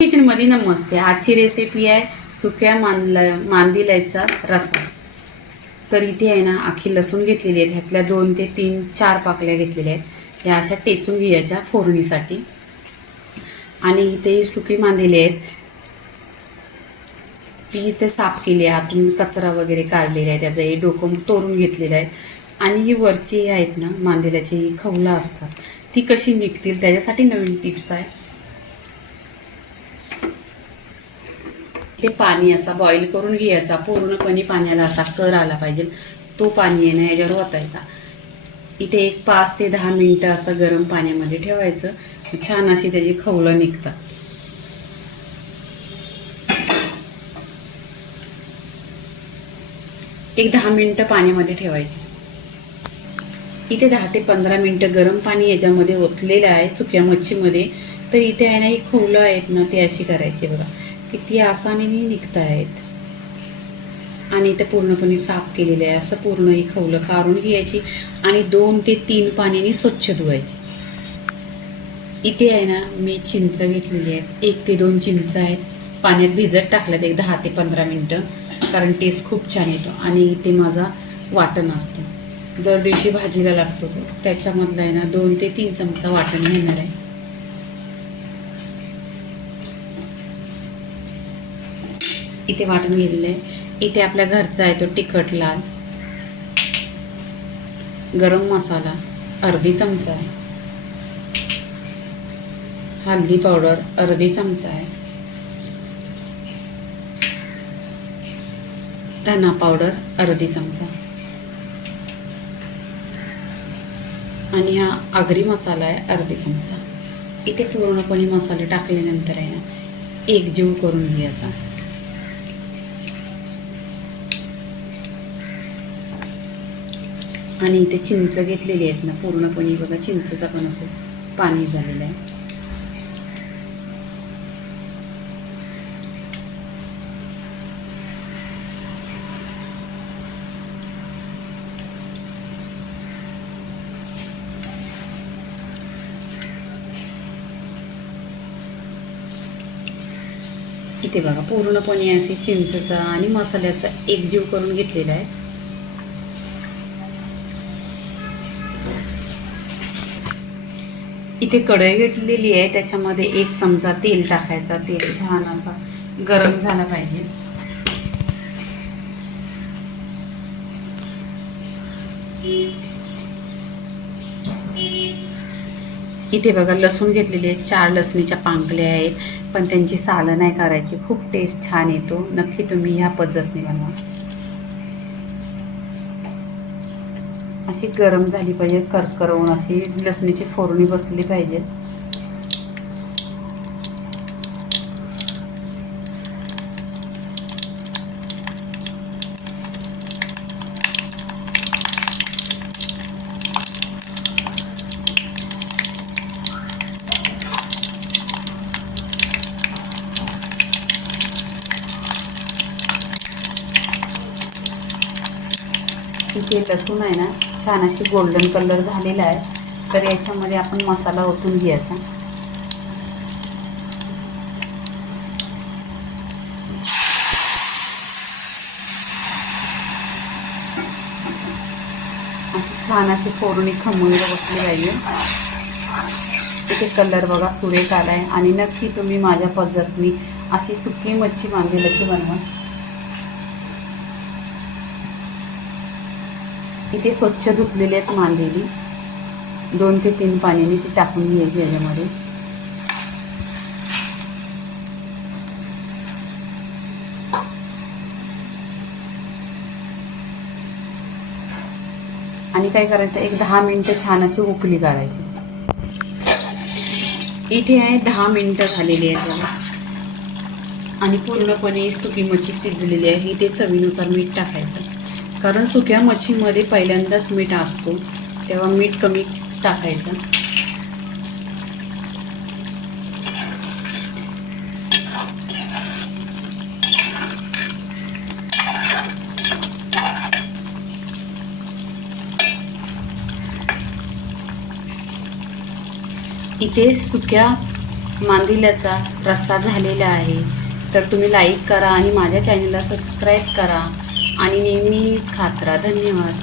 किचनमध्ये नमस्ते आजची रेसिपी आहे सुक्या मांदला मांदिलायचा रसा. तर इथे आहे ना आखी लसूण घेतलेली आहेत ह्यातल्या दोन ते तीन चार पाकल्या घेतलेल्या आहेत. या अशा टेचून घ्यायच्या फोडणीसाठी. आणि इथे सुकी मांदिली आहेत. ती इथे साफ केली आहे. आतून कचरा वगैरे काढलेला आहे. त्याचं हे डोकं तोरून घेतलेलं आहे. आणि ही वरची आहेत ना मांदिल्याची खवलं खवला असतात. ती कशी निघतील? त्याच्यासाठी नवीन टिप्स आहे. ते पाणी असा बॉईल करून घ्यायचा. पूर्णपणे पाण्याला असा कर आला पाहिजे. तो पाणी येणं याच्यावर ओतायचा. इथे एक पाच ते दहा मिनटं असं गरम पाण्यामध्ये ठेवायचं. छान अशी त्याची खवलं निघतात. एक दहा मिनटं पाण्यामध्ये ठेवायची. इथे दहा ते पंधरा मिनटं गरम पाणी याच्यामध्ये ओतलेलं आहे सुक्या मच्छीमध्ये. तर इथे आहे ना ही खोलं आहेत ना ते अशी करायची बघा. किती आसानीने निघत आहेत आणि इथे पूर्णपणे साफ केलेलं आहे. असं पूर्ण ही खवलं काढून घ्यायची आणि दोन ते तीन पाण्याने स्वच्छ धुवायची. इथे आहे ना मी चिंच घेतलेली आहेत. एक ते दोन चिंच आहेत. पाण्यात भिजत टाकल्यात एक दहा ते पंधरा मिनटं. कारण टेस्ट खूप छान येतो. आणि इथे माझा वाटण असतं. दर दिवशी भाजीला लागतो तो. त्याच्यामधला आहे ना दोन ते तीन चमचा वाटण घेणार आहे. इथे वाटण घेतलेलं आहे. इथे आपल्या घरचा आहे तो तिखट लाल. गरम मसाला अर्धी चमचा आहे. हल्दी पावडर अर्धी चमचा आहे. धना पावडर अर्धी चमचा. आणि हा आगरी मसाला आहे अर्धी चमचा. इथे पूर्णपणे मसाले टाकल्यानंतर आहे ना एक जीव करून घ्यायचा. आणि इथे चिंच घेतलेली आहेत ना पूर्णपणे बघा चिंचचा पण असं पाणी झालेलं आहे. इथे बघा पूर्णपणे असे चिंचचा आणि मसाल्याचा एकजीव करून घेतलेला आहे. इथे कढई घेतलेली आहे त्याच्यामध्ये एक चमचा तेल टाकायचा तेल छान असा गरम झाला पाहिजे. इथे बघा लसूण घेतलेले आहेत. चार लसणीच्या पांकल्या आहेत. पण त्यांची सालं नाही करायची. खूप टेस्ट छान येतो. नक्की तुम्ही ह्या पद्धतीने बनवा. अशी गरम झाली पाहिजे. करकरवून अशी लसणीची फोडणी बसली पाहिजे. इथे लसूण आहे ना छान अशी गोल्डन कलर झालेला आहे. तर याच्यामध्ये आपण मसाला ओतून घ्यायचा. अशी छान अशी फोडणी खमंग बसली पाहिजे तिथे कलर बघा सुरेख आला आहे आणि नक्की तुम्ही माझ्या पद्धतीने अशी सुकी मच्छी मांदेलाची बनवा. इथे स्वच्छ धुतलेली आहेत मांदेली. दोन ते तीन पाण्याने ती टाकून घ्यायची याच्यामध्ये. आणि काय करायचं एक दहा मिनटं छान अशी उकली करायची इथे आहे दहा मिनटं झालेली आहेत बघा. आणि पूर्णपणे सुकी मच्छी शिजलेली आहे. इथे चवीनुसार मीठ टाकायचं. कारण सुक्या मच्छीमध्ये पहिल्यांदाच मीठ असतो तेव्हा मीठ कमी टाकायचं. इथे सुक्या मांदिल्याचा रस्सा झालेला आहे. तर तुम्ही लाईक करा आणि माझ्या चॅनलला सबस्क्राईब करा. आणि नेहमीच खात राहा धन्यवाद.